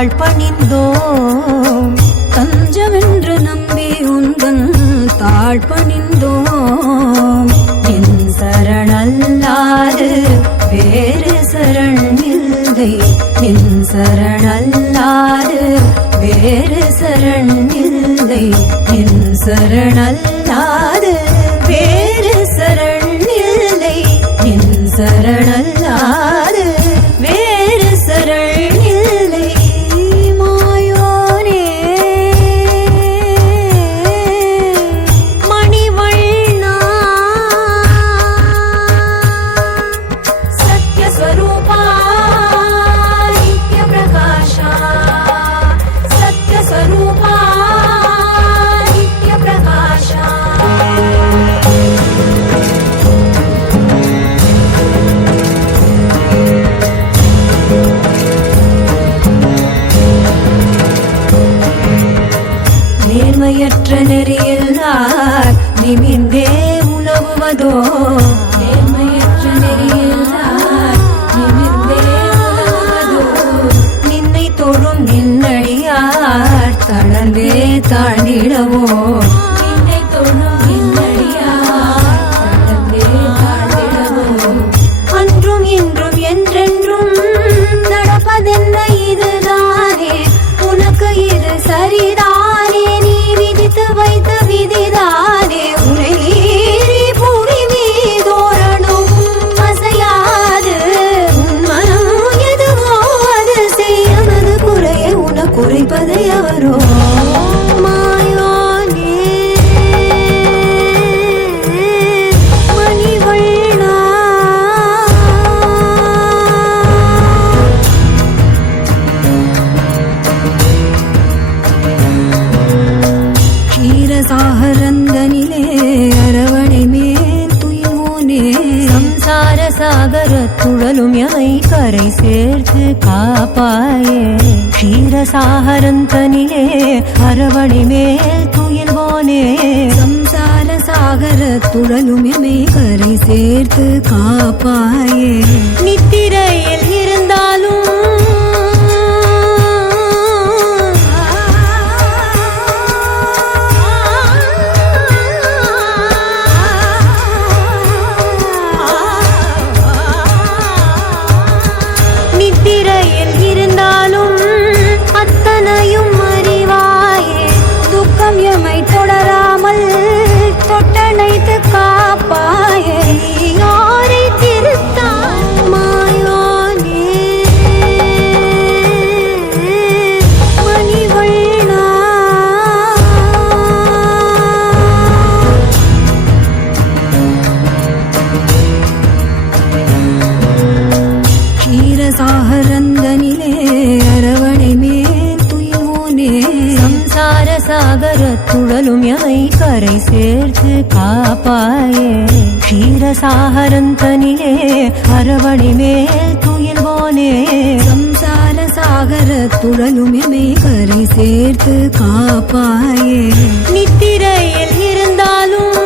தாழ் பணிந்தோம். தஞ்சமென்று நம்பி உந்தன் தாழ் பணிந்தோம். என் சரணல்லாது வேறு சரண் இல்லை. என் சரணல்லாது வேறு சரண் இல்லை. என் சரணல்லாது வேறு சரண் இல்லை. என் சரணல்லாது வேறு சரண் இல்லை. மாயோனே மணிவண்ணா சத்யஸ்வரூபா நித்ய பிரகாஷா. சத்யஸ்வரூபா நித்ய பிரகாஷா. நேர்மையற்ற நெறியில்லார் நிமிர்ந்தே உலவுவதோ. நேர்மையற்ற நெறியில்லார் நிமிர்ந்தே உலவுவதோ. நின்னை தொழும் நின்னடியார் தளர்ந்தே தாழ்ந்திடவோ. நின்னை தொழும் நின்னடியார் தளர்ந்தே தாழ்ந்திடவோ. அன்றும் இன்றும் என்றென்றும் நடப்பதென்ன இதுதானே. உனக்கு இது சரிதானே. நீ விதித்து வைத்த விதிதானே. உனை மீறி புவி மீதோரணும் அசையாது. உன் மனம் எதுவோ அது செய்யவது குறைய உன குறைப்பதை அவரோ. மாயோனே மணிவண்ணா க்ஷீரசாகரந்தனிலே அரவணை மேல் துயில்வோனே. சம்சார சாகர துழலும் எமை கரை சேர்த்து காப்பாயே. க்ஷீரசாகரந்தனிலே அரவணை மேல் துயில்வோனே. சம்சார சாகர துழலும் எமை கரை சேர்த்து காப்பாயே. நித்திரையில் இருந்தாலும் நித்திரையில் இருந்தாலும் அத்தனையும் அறிவாயே. துக்கம் எமை தொடராமல் தொட்டணைத்து காப்பாயே. யாரை திருத்தான் மாயோனே மணிவண்ணா க்ஷீரசாகரந்தனிலே அரவணை மேல் துயில்வோனே. சம்சார சாகர துழலும் எமை கரை சேர்த்து காப்பாயே. க்ஷீரசாகரந்தனிலே அரவணை மேல் துயில்வோனே. சம்சார சாகர துழலும் எமை கரை சேர்த்து காப்பாயே. நித்திரையில் இருந்தாலும்